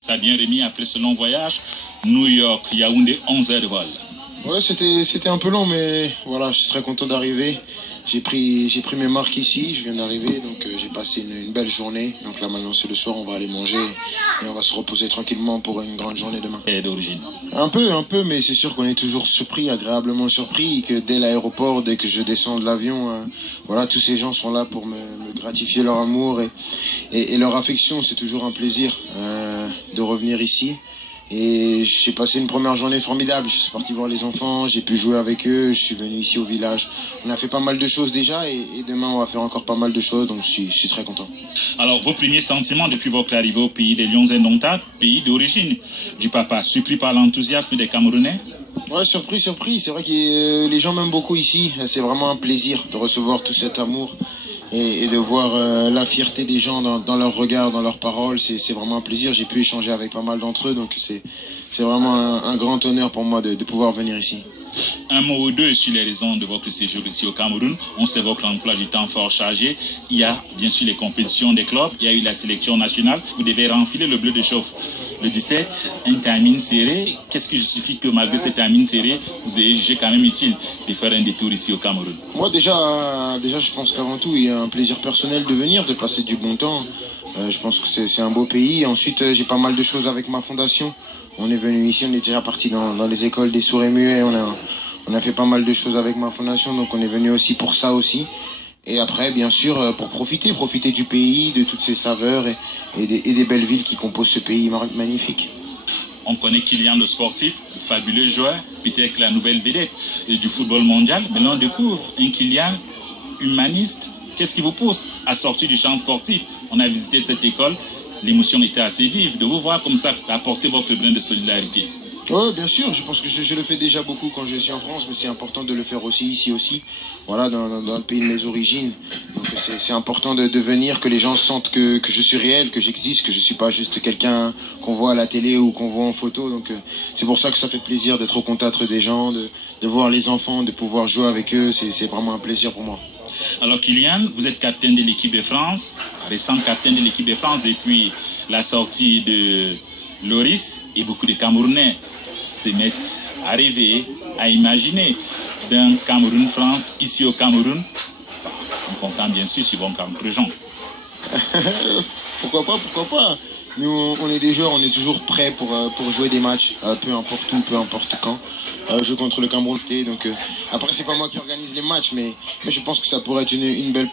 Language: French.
Ça a bien remis après ce long voyage. New York, Yaoundé, 11 heures de vol. Ouais, c'était un peu long, mais voilà, je suis très content d'arriver. J'ai pris mes marques ici, je viens d'arriver, donc j'ai passé une belle journée. Donc là maintenant c'est le soir, on va aller manger et on va se reposer tranquillement pour une grande journée demain. Et d'origine? Un peu, mais c'est sûr qu'on est toujours surpris, agréablement surpris, que dès l'aéroport, dès que je descends de l'avion, voilà, tous ces gens sont là pour me gratifier leur amour et leur affection. C'est toujours un plaisir de revenir ici. Et j'ai passé une première journée formidable. Je suis parti voir les enfants, j'ai pu jouer avec eux, je suis venu ici au village. On a fait pas mal de choses déjà et demain on va faire encore pas mal de choses, donc je suis très content. Alors, vos premiers sentiments depuis votre arrivée au pays des Lions indomptables, pays d'origine du papa, surpris par l'enthousiasme des Camerounais? Ouais, surpris. C'est vrai que les gens m'aiment beaucoup ici. C'est vraiment un plaisir de recevoir tout cet amour et de voir la fierté des gens dans leurs regards, dans leurs paroles. C'est vraiment un plaisir. J'ai pu échanger avec pas mal d'entre eux, donc c'est vraiment un grand honneur pour moi de pouvoir venir ici. Un mot ou deux sur les raisons de votre séjour ici au Cameroun. On sait votre emploi du temps fort chargé. Il y a bien sûr les compétitions des clubs, il y a eu la sélection nationale. Vous devez renfiler le bleu de chauffe. Le 17, un timing serré. Qu'est-ce qui justifie que malgré ce timing serré, vous ayez jugé quand même utile de faire un détour ici au Cameroun? Moi déjà je pense qu'avant tout, il y a un plaisir personnel de venir, de passer du bon temps. Je pense que c'est un beau pays. Ensuite, j'ai pas mal de choses avec ma fondation. On est venu ici, on est déjà parti dans les écoles des sourds et muets. On a fait pas mal de choses avec ma fondation, donc on est venu aussi pour ça aussi. Et après, bien sûr, pour profiter du pays, de toutes ses saveurs et des belles villes qui composent ce pays magnifique. On connaît Kylian le sportif, le fabuleux joueur, peut-être la nouvelle vedette du football mondial, mais là on découvre un Kylian humaniste. Qu'est-ce qui vous pousse à sortir du champ sportif? On a visité cette école, l'émotion était assez vive de vous voir comme ça apporter votre grain de solidarité. Oui, bien sûr, je pense que je le fais déjà beaucoup quand je suis en France, mais c'est important de le faire aussi ici aussi, voilà, dans le pays de mes origines. Donc c'est important de venir, que les gens sentent que je suis réel, que j'existe, que je suis pas juste quelqu'un qu'on voit à la télé ou qu'on voit en photo. Donc c'est pour ça que ça fait plaisir d'être au contact des gens, de voir les enfants, de pouvoir jouer avec eux, c'est vraiment un plaisir pour moi. Alors Kylian, vous êtes capitaine de l'équipe de France, récent capitaine de l'équipe de France depuis la sortie de Loris, et beaucoup de Camerounais se mettent à rêver, à imaginer d'un Cameroun-France ici au Cameroun, en comptant bien sûr sur bon Cameroun. Pourquoi pas. Nous, on est des joueurs, on est toujours prêts pour jouer des matchs, peu importe où, peu importe quand. Je joue contre le Cameroun, donc après c'est pas moi qui organise les matchs, mais je pense que ça pourrait être une belle